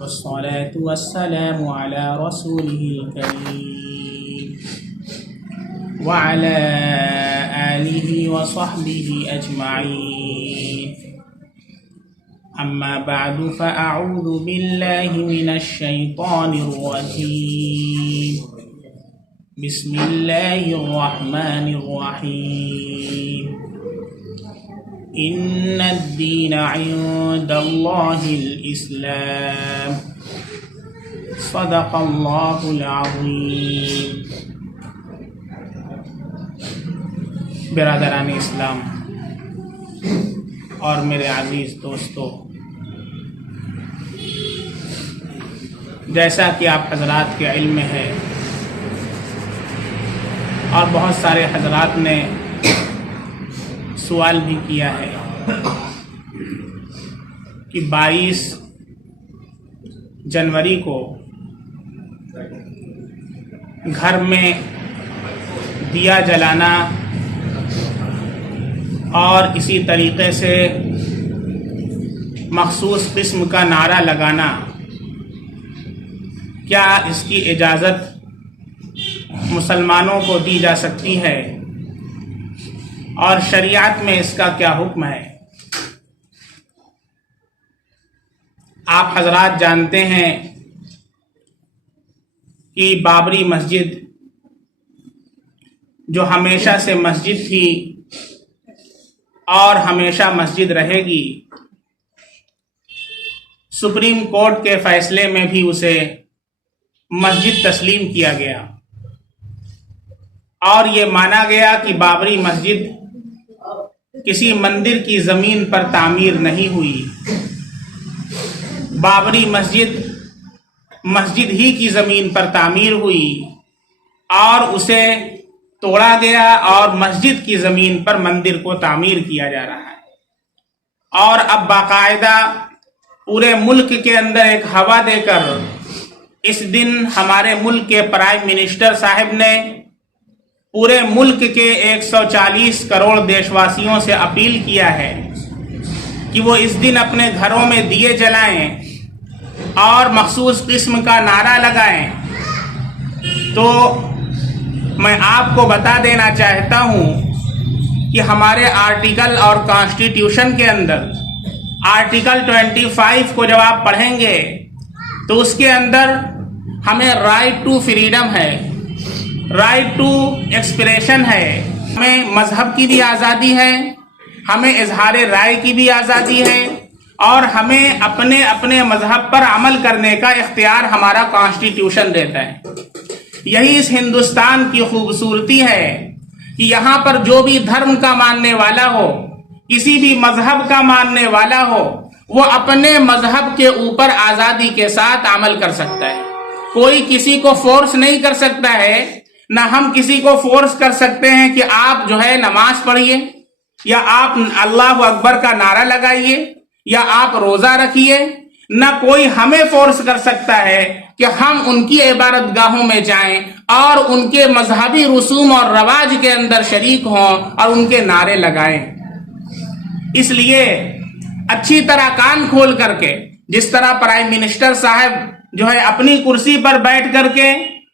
والصلاة والسلام على رسوله الكريم وعلى آله وصحبه أجمعين. أما بعد فأعوذ بالله من الشيطان الرجيم. بسم الله الرحمن الرحيم. إن الدين عند الله الإسلام. صدق اللہ العظیم. برادران اسلام اور میرے عزیز دوستو، جیسا کہ آپ حضرات کے علم میں ہے اور بہت سارے حضرات نے سوال بھی کیا ہے کہ 22 جنوری کو گھر میں دیا جلانا اور اسی طریقے سے مخصوص قسم کا نعرہ لگانا، کیا اس کی اجازت مسلمانوں کو دی جا سکتی ہے اور شریعت میں اس کا کیا حکم ہے؟ آپ حضرات جانتے ہیں کہ بابری مسجد جو ہمیشہ سے مسجد تھی اور ہمیشہ مسجد رہے گی، سپریم کورٹ کے فیصلے میں بھی اسے مسجد تسلیم کیا گیا اور یہ مانا گیا کہ بابری مسجد کسی مندر کی زمین پر تعمیر نہیں ہوئی، بابری مسجد مسجد ہی کی زمین پر تعمیر ہوئی اور اسے توڑا گیا اور مسجد کی زمین پر مندر کو تعمیر کیا جا رہا ہے۔ اور اب باقاعدہ پورے ملک کے اندر ایک ہوا دے کر اس دن ہمارے ملک کے پرائم منسٹر صاحب نے پورے ملک کے 140 کروڑ دیش واسیوں سے اپیل کیا ہے کہ وہ اس دن اپنے گھروں میں دیے جلائیں اور مخصوص قسم کا نعرہ لگائیں۔ تو میں آپ کو بتا دینا چاہتا ہوں کہ ہمارے آرٹیکل اور کانسٹیٹیوشن کے اندر آرٹیکل 25 کو جب آپ پڑھیں گے تو اس کے اندر ہمیں رائٹ ٹو فریڈم ہے، رائٹ ٹو ایکسپریشن ہے، ہمیں مذہب کی بھی آزادی ہے، ہمیں اظہار رائے کی بھی آزادی ہے اور ہمیں اپنے اپنے مذہب پر عمل کرنے کا اختیار ہمارا کانسٹیٹیوشن دیتا ہے۔ یہی اس ہندوستان کی خوبصورتی ہے کہ یہاں پر جو بھی دھرم کا ماننے والا ہو، کسی بھی مذہب کا ماننے والا ہو، وہ اپنے مذہب کے اوپر آزادی کے ساتھ عمل کر سکتا ہے۔ کوئی کسی کو فورس نہیں کر سکتا ہے، نہ ہم کسی کو فورس کر سکتے ہیں کہ آپ جو ہے نماز پڑھیے یا آپ اللہ اکبر کا نعرہ لگائیے یا آپ روزہ رکھیے۔ نہ کوئی ہمیں فورس کر سکتا ہے کہ ہم ان کی عبادت گاہوں میں جائیں اور ان کے مذہبی رسوم اور رواج کے اندر شریک ہوں اور ان کے نعرے لگائیں۔ اس لیے اچھی طرح کان کھول کر کے، جس طرح پرائم منسٹر صاحب جو ہے اپنی کرسی پر بیٹھ کر کے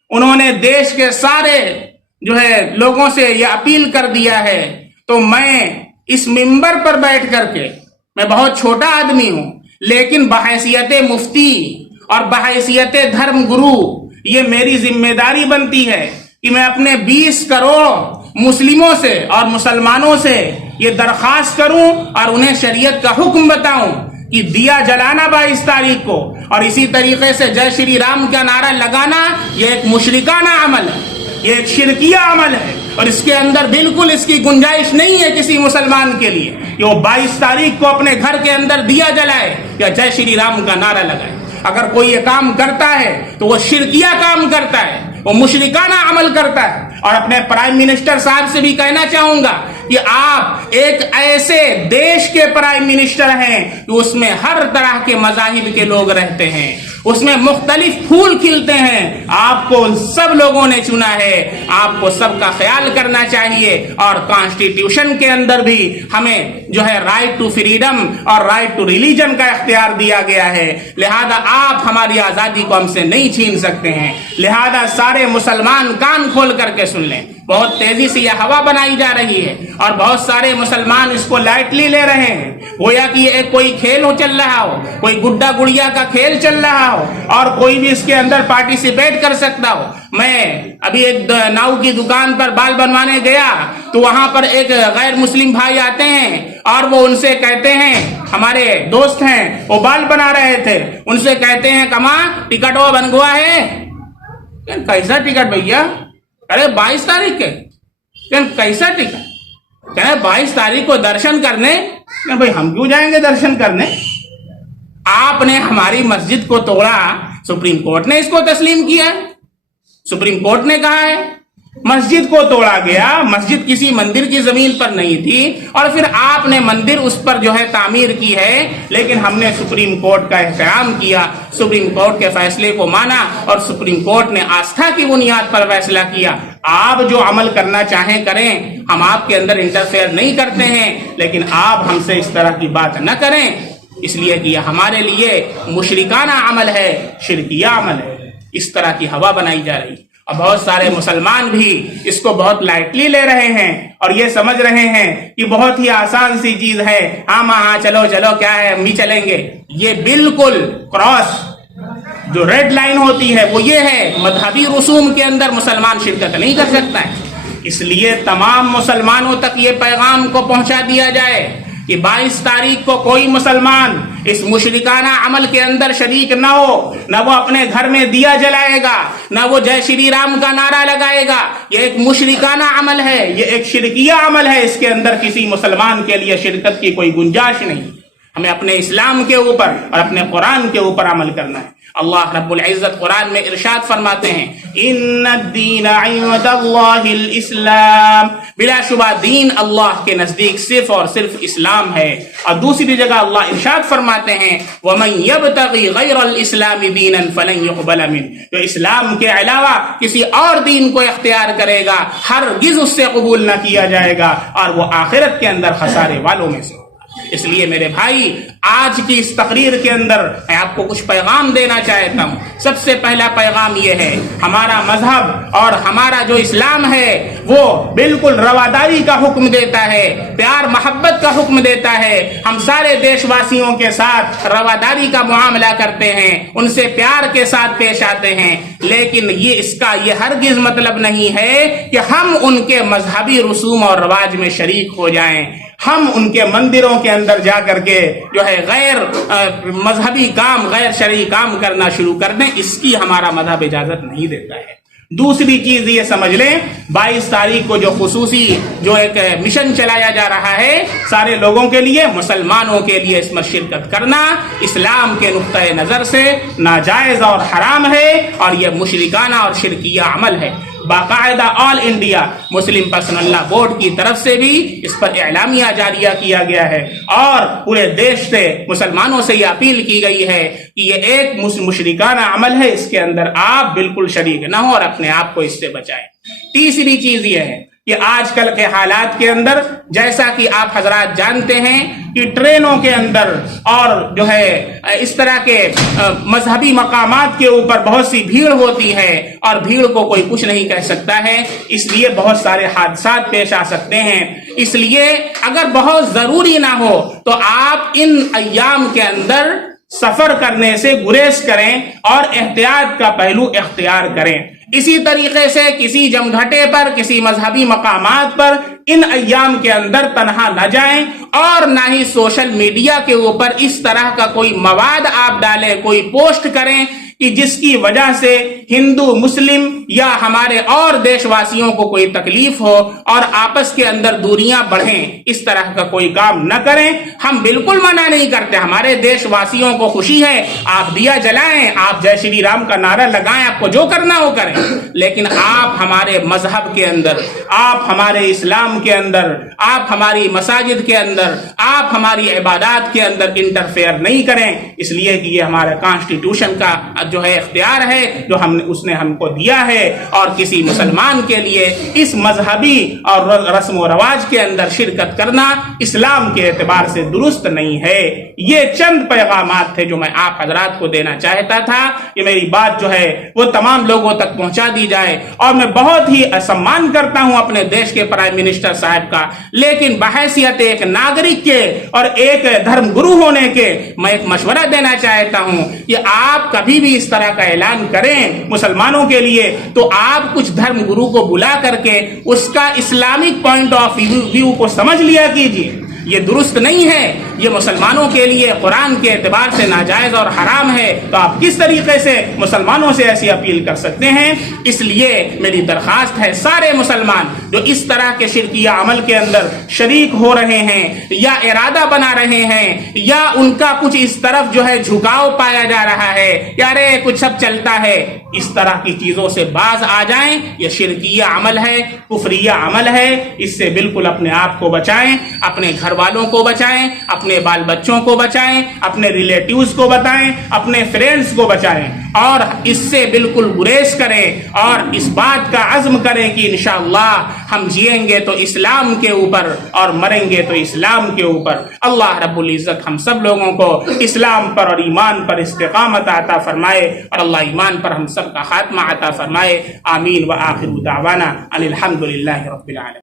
انہوں نے دیش کے سارے جو ہے لوگوں سے یہ اپیل کر دیا ہے، تو میں اس منبر پر بیٹھ کر کے، میں بہت چھوٹا آدمی ہوں لیکن بحیثیت مفتی اور بحیثیت دھرم گرو یہ میری ذمہ داری بنتی ہے کہ میں اپنے 20 کروڑ مسلموں سے اور مسلمانوں سے یہ درخواست کروں اور انہیں شریعت کا حکم بتاؤں کہ دیا جلانا 22 تاریخ کو اور اسی طریقے سے جے شری رام کا نعرہ لگانا یہ ایک مشرکانہ عمل ہے، یہ ایک شرکیہ عمل ہے اور اس کے اندر بالکل اس کی گنجائش نہیں ہے کسی مسلمان کے لیے کہ وہ 22 تاریخ کو اپنے گھر کے اندر دیا جلائے یا جے شری رام کا نعرہ لگائے۔ اگر کوئی یہ کام کرتا ہے تو وہ شرکیہ کام کرتا ہے، وہ مشرکانہ عمل کرتا ہے۔ اور اپنے پرائم منسٹر صاحب سے بھی کہنا چاہوں گا کہ آپ ایک ایسے دیش کے پرائم منسٹر ہیں کہ اس میں ہر طرح کے مذاہب کے لوگ رہتے ہیں، اس میں مختلف پھول کھلتے ہیں. آپ کو سب لوگوں نے چنا ہے, آپ کو سب کا خیال کرنا چاہیے. اور کانسٹیٹیوشن کے اندر بھی ہمیں جو ہے رائٹ ٹو فریڈم اور رائٹ ٹو ریلیجن کا اختیار دیا گیا ہے. لہذا آپ ہماری آزادی کو ہم سے نہیں چھین سکتے ہیں. لہذا سارے مسلمان کان کھول کر کے سن لیں. بہت تیزی سے یہ ہوا بنائی جا رہی ہے اور بہت سارے مسلمان اس کو لائٹلی لے رہے ہیں, گویا کہ یہ کوئی کھیل ہو چل رہا ہو, کوئی گڈا گڑیا کا کھیل چل رہا ہو اور کوئی بھی اس کے اندر پارٹیسپیٹ کر سکتا ہو. میں ابھی ایک ناؤ کی دکان پر بال بنوانے گیا تو وہاں پر ایک غیر مسلم بھائی آتے ہیں اور وہ ان سے کہتے ہیں, ہمارے دوست ہیں وہ بال بنا رہے تھے, ان سے کہتے ہیں کما ٹکٹ وہ بن گوا ہے. کیسا ٹکٹ بھیا؟ ارے 22 تاریخ کے. کیسا ٹکٹ؟ کہہ 22 تاریخ کو درشن کرنے. بھائی ہم کیوں جائیں گے درشن کرنے؟ آپ نے ہماری مسجد کو توڑا, سپریم کورٹ نے اس کو تسلیم کیا. سپریم کورٹ نے کہا ہے مسجد کو توڑا گیا, مسجد کسی مندر کی زمین پر نہیں تھی اور پھر آپ نے مندر اس پر جو ہے تعمیر کی ہے. لیکن ہم نے سپریم کورٹ کا احترام کیا, سپریم کورٹ کے فیصلے کو مانا اور سپریم کورٹ نے آستھا کی بنیاد پر فیصلہ کیا. آپ جو عمل کرنا چاہیں کریں, ہم آپ کے اندر انٹرفیئر نہیں کرتے ہیں, لیکن آپ ہم سے اس طرح کی بات نہ کریں, اس لیے کہ یہ ہمارے لیے مشرکانہ عمل ہے, شرکیہ عمل ہے. اس طرح کی ہوا بنائی جا رہی اور بہت سارے مسلمان بھی اس کو بہت لائٹلی لے رہے ہیں اور یہ سمجھ رہے ہیں کہ بہت ہی آسان سی چیز ہے, ہاں چلو کیا ہے ہم بھی چلیں گے. یہ بالکل کراس جو ریڈ لائن ہوتی ہے وہ یہ ہے, مذہبی رسوم کے اندر مسلمان شرکت نہیں کر سکتا ہے. اس لیے تمام مسلمانوں تک یہ پیغام کو پہنچا دیا جائے کہ 22 تاریخ کو کوئی مسلمان اس مشرکانہ عمل کے اندر شریک نہ ہو, نہ وہ اپنے گھر میں دیا جلائے گا, نہ وہ جے شری رام کا نعرہ لگائے گا. یہ ایک مشرکانہ عمل ہے, یہ ایک شرکیہ عمل ہے, اس کے اندر کسی مسلمان کے لیے شرکت کی کوئی گنجائش نہیں. ہمیں اپنے اسلام کے اوپر اور اپنے قرآن کے اوپر عمل کرنا ہے. اللہ رب العزت قرآن میں ارشاد فرماتے ہیں, ان الدین عند اللہ الاسلام, بلا شبہ دین اللہ کے نزدیک صرف اور صرف اسلام ہے. اور دوسری جگہ اللہ ارشاد فرماتے ہیں, ومن یبتغی غیر الاسلام دینا فلن یقبل منہ, جو اسلام کے علاوہ کسی اور دین کو اختیار کرے گا ہرگز اس سے قبول نہ کیا جائے گا اور وہ آخرت کے اندر خسارے والوں میں سے. اس لیے میرے بھائی, آج کی اس تقریر کے اندر میں آپ کو کچھ پیغام دینا چاہتا ہوں. سب سے پہلا پیغام یہ ہے, ہمارا مذہب اور ہمارا جو اسلام ہے وہ بالکل رواداری کا حکم دیتا ہے, پیار محبت کا حکم دیتا ہے. ہم سارے دیش واسیوں کے ساتھ رواداری کا معاملہ کرتے ہیں, ان سے پیار کے ساتھ پیش آتے ہیں. لیکن اس کا یہ ہرگز مطلب نہیں ہے کہ ہم ان کے مذہبی رسوم اور رواج میں شریک ہو جائیں, ہم ان کے مندروں کے اندر جا کر کے جو ہے غیر مذہبی کام, غیر شرعی کام کرنا شروع کر دیں. اس کی ہمارا مذہب اجازت نہیں دیتا ہے. دوسری چیز یہ سمجھ لیں, 22 تاریخ کو جو خصوصی جو ایک مشن چلایا جا رہا ہے سارے لوگوں کے لیے, مسلمانوں کے لیے اس میں شرکت کرنا اسلام کے نقطۂ نظر سے ناجائز اور حرام ہے اور یہ مشرکانہ اور شرکیہ عمل ہے. باقاعدہ آل انڈیا مسلم پرسنل لا بورڈ کی طرف سے بھی اس پر اعلامیہ جاریہ کیا گیا ہے اور پورے دیش سے مسلمانوں سے یہ اپیل کی گئی ہے کہ یہ ایک مشرکانہ عمل ہے, اس کے اندر آپ بالکل شریک نہ ہو اور اپنے آپ کو اس سے بچائیں. تیسری چیز یہ ہے کہ آج کل کے حالات کے اندر جیسا کہ آپ حضرات جانتے ہیں کہ ٹرینوں کے اندر اور جو ہے اس طرح کے مذہبی مقامات کے اوپر بہت سی بھیڑ ہوتی ہے اور بھیڑ کو کوئی کچھ نہیں کہہ سکتا ہے, اس لیے بہت سارے حادثات پیش آ سکتے ہیں. اس لیے اگر بہت ضروری نہ ہو تو آپ ان ایام کے اندر سفر کرنے سے گریز کریں اور احتیاط کا پہلو اختیار کریں. اسی طریقے سے کسی جمگھٹے پر, کسی مذہبی مقامات پر ان ایام کے اندر تنہا نہ جائیں اور نہ ہی سوشل میڈیا کے اوپر اس طرح کا کوئی مواد آپ ڈالیں, کوئی پوسٹ کریں کہ کہ جس کی وجہ سے ہندو مسلم یا ہمارے اور دیش واسیوں کو کوئی تکلیف ہو اور آپس کے اندر دوریاں بڑھیں، اس طرح کا کوئی کام نہ کریں۔ ہم بالکل منع نہیں کرتے، ہمارے دیش واسیوں کو خوشی ہے، آپ دیا جلائیں، آپ جے شری رام کا نعرہ لگائیں، آپ کو جو کرنا ہو کریں، لیکن آپ ہمارے مذہب کے اندر، آپ ہمارے اسلام کے اندر، آپ ہماری مساجد کے اندر، آپ ہماری عبادات کے اندر انٹرفیئر نہیں کریں، اس لیے کہ یہ ہمارا کانسٹیٹیوشن کا جو ہے اختیار ہے جو اس نے ہم کو دیا ہے، اور کسی مسلمان کے لیے اس مذہبی اور رسم و رواج کے اندر شرکت کرنا اسلام کے اعتبار سے درست نہیں ہے۔ یہ چند پیغامات تھے جو میں آپ حضرات کو دینا چاہتا تھا کہ میری بات جو ہے وہ تمام لوگوں تک پہنچا دی جائے، اور میں بہت ہی سمان کرتا ہوں اپنے دیش کے پرائم منسٹر صاحب کا، لیکن بحیثیت ایک ناگرک کے اور ایک دھرم گرو ہونے کے میں ایک مشورہ دینا چاہتا ہوں کہ آپ کبھی بھی اس طرح کا اعلان کریں مسلمانوں کے لیے تو آپ کچھ دھرم گرو کو بلا کر کے اس کا اسلامک پوائنٹ آف ویو کو سمجھ لیا کیجیے۔ یہ درست نہیں ہے، یہ مسلمانوں کے لیے قرآن کے اعتبار سے ناجائز اور حرام ہے، تو آپ کس طریقے سے مسلمانوں سے ایسی اپیل کر سکتے ہیں؟ اس لیے میری درخواست ہے سارے مسلمان جو اس طرح کے شرکیہ عمل کے اندر شریک ہو رہے ہیں یا ارادہ بنا رہے ہیں یا ان کا کچھ اس طرف جو ہے جھکاؤ پایا جا رہا ہے، یار کچھ سب چلتا ہے، اس طرح کی چیزوں سے باز آ جائیں۔ یہ شرکیہ عمل ہے، کفریہ عمل ہے، اس سے بالکل اپنے آپ کو بچائیں، اپنے گھر والوں کو بچائیں، اپنے بال بچوں کو بچائیں، اپنے ریلیٹیوز کو بتائیں، اپنے فرینڈز کو بچائیں، اور اس سے بالکل گریز کریں اور اس بات کا عزم کریں کہ انشاءاللہ ہم جئیں گے تو اسلام کے اوپر اور مریں گے تو اسلام کے اوپر۔ اللہ رب العزت ہم سب لوگوں کو اسلام پر اور ایمان پر استقامت عطا فرمائے، اور اللہ ایمان پر ہم سب کا خاتمہ عطا فرمائے۔ آمین۔ وآخر دعوانا ان الحمد للہ رب العالمین۔